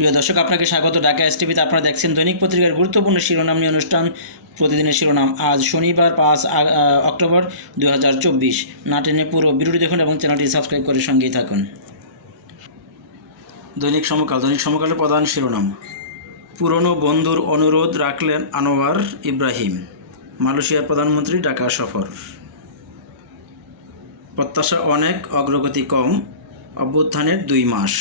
প্রিয় দর্শক, আপনাকে স্বাগত। ঢাকা এস টিভিতে আপনারা দেখছেন দৈনিক পত্রিকার গুরুত্বপূর্ণ শিরোনাম নিয়ে অনুষ্ঠান। প্রতিদিনের শিরোনাম আজ শনিবার, পাঁচ অক্টোবর দু হাজার চব্বিশ। নাটেনে পুরো ভিডিওটি দেখুন এবং চ্যানেলটি সাবস্ক্রাইব করে সঙ্গেই থাকুন। দৈনিক সমকাল, দৈনিক সমকালের প্রধান শিরোনাম। পুরনো বন্ধুর অনুরোধ রাখলেন আনোয়ার ইব্রাহিম। মালয়েশিয়ার প্রধানমন্ত্রী ঢাকা সফর। প্রত্যাশা অনেক, অগ্রগতি কম। অভ্যুত্থানের দুই মাস।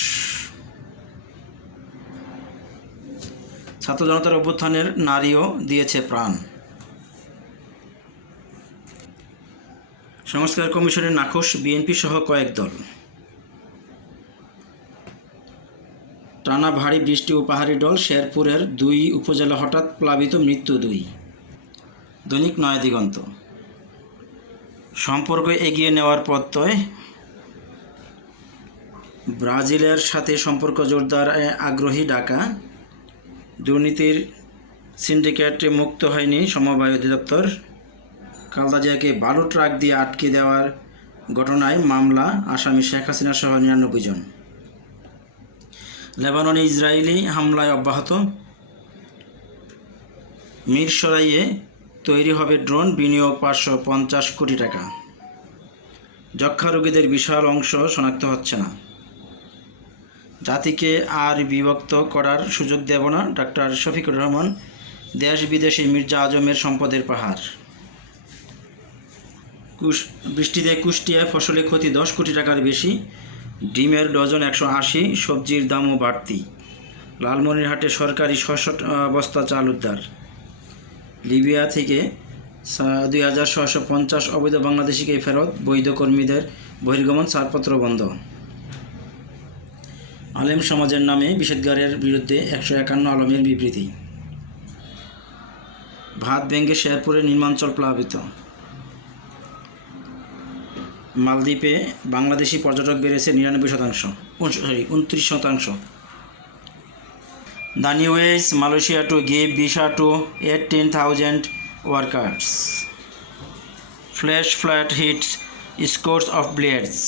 ছাত্র জনতার অভ্যুত্থানের নারীও দিয়েছে প্রাণ। সংস্কার কমিশনের নাখোশ বিএনপি সহ কয়েক দল। টানা ভারী বৃষ্টি ও পাহাড়ি ডল শেরপুরের দুই উপজেলা হঠাৎ প্লাবিত মৃত্যু দুই। দৈনিক নয়া দিগন্ত। সম্পর্ক এগিয়ে নেওয়ার প্রত্যয়। ব্রাজিলের সাথে সম্পর্ক জোরদার আগ্রহী ঢাকা। দুর্নীতির সিন্ডিকেটে মুক্ত হয়নি সমবায় অধিদপ্তর। খালদা জিয়াকে ট্রাক দিয়ে আটকে দেওয়ার ঘটনায় মামলা, আসামি শেখ হাসিনা সহ নিরানব্বই জন। লেবাননে ইসরায়েলি হামলায় অব্যাহত। মিরসরাইয়ে তৈরি হবে ড্রোন, বিনিয়োগ পাঁচশো পঞ্চাশ কোটি টাকা। যক্ষা রোগীদের বিশাল অংশ শনাক্ত হচ্ছে না। জাতিকে আর বিভক্ত করার সুযোগ দেব না, ডাক্তার শফিকুর রহমান। দেশ বিদেশে মির্জা আজমের সম্পদের পাহাড়। কুশ বৃষ্টিতে কুষ্টিয়ায় ফসলের ক্ষতি দশ কোটি টাকার বেশি, ডিমের ডজন একশো আশি, সবজির দামও বাড়তি। লালমনিরহাটে সরকারি ছশো বস্তা চাল উদ্ধার। লিবিয়া থেকে দুই হাজার ছশো পঞ্চাশ অবৈধ বাংলাদেশিকে ফেরত বৈধ কর্মীদের বহির্গমন ছাড়পত্র বন্ধ। আলেম সমাজের নামে বিষেধগারের বিরুদ্ধে একশো একান্ন আলমের বিবৃতি। ভাত ব্যাঙ্গে শেরপুরে নির্মাঞ্চল প্লাবিত। মালদ্বীপে বাংলাদেশি পর্যটক বেড়েছে নিরানব্বই শতাংশ সরি, উনত্রিশ শতাংশ। The New Age Malaysia to give visa to eighteen thousand workers. Flash flat hits, scores of blades.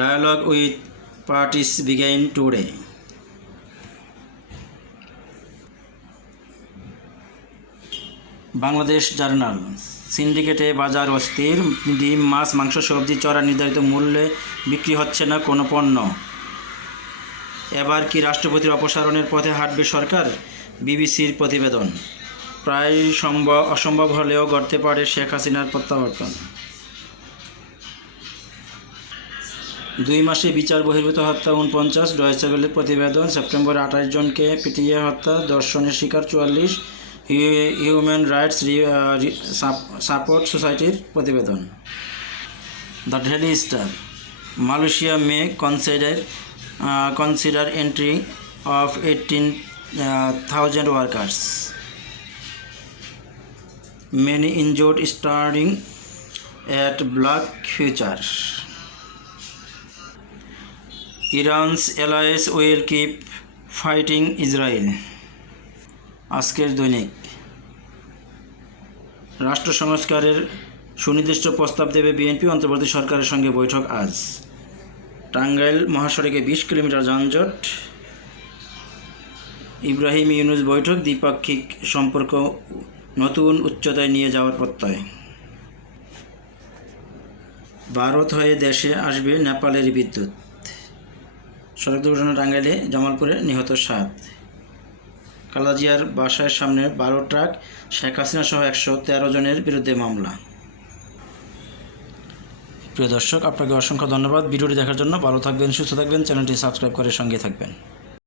dialogue with parties began today. Bangladesh journal সিন্ডিকেটে বাজার অস্থির, ডিম, মাছ, মাংস, সবজি, চড়া নির্ধারিত মূল্যে বিক্রি হচ্ছে না কোনো পণ্য। এবার কি রাষ্ট্রপতির অপসারণের পথে হাঁটবে সরকার? বিবিসির প্রতিবেদন। প্রায় সম্ভব অসম্ভব হলেও গড়তে পারে শেখ হাসিনার প্রত্যাবর্তন। দুই মাসে বিচার বহির্ভূত হত্যা উনপঞ্চাশ ডয়সেবেলের প্রতিবেদন। সেপ্টেম্বর আঠাশ জনকে পিটিয়ে হত্যা, দর্শনের শিকার চুয়াল্লিশ হিউম্যান রাইটস সাপোর্ট সোসাইটির প্রতিবেদন। The Daily Star, Malaysia may consider consider entry of eighteen thousand workers. Many injured starting at Black Future. Iran's allies will keep fighting Israel. আজকের দৈনিক। রাষ্ট্র সংস্কারের সুনির্দিষ্ট প্রস্তাব দেবে বিএনপি অন্তর্বর্তী সরকারের সঙ্গে বৈঠক আজ। টাঙ্গাইল মহাসড়কে বিশ কিলোমিটার যানজট। ইব্রাহিম ইউনুস বৈঠক, দ্বিপাক্ষিক সম্পর্ক নতুন উচ্চতায় নিয়ে যাওয়ার প্রত্যয়। ভারত হয়ে দেশে আসবে নেপালের বিদ্যুৎ। সড়ক দুর্ঘটনা টাঙ্গাইলে জামালপুরে নিহত সাত। কালাজিয়ার বাসার সামনে বারো ট্রাক, শেখ হাসিনা সহ একশো তেরো জনের বিরুদ্ধে মামলা। প্রিয় দর্শক, আপনাকে অসংখ্য ধন্যবাদ। ভিডিওটি দেখার জন্য ভালো থাকবেন, সুস্থ থাকবেন। চ্যানেলটি সাবস্ক্রাইব করে সঙ্গে থাকবেন।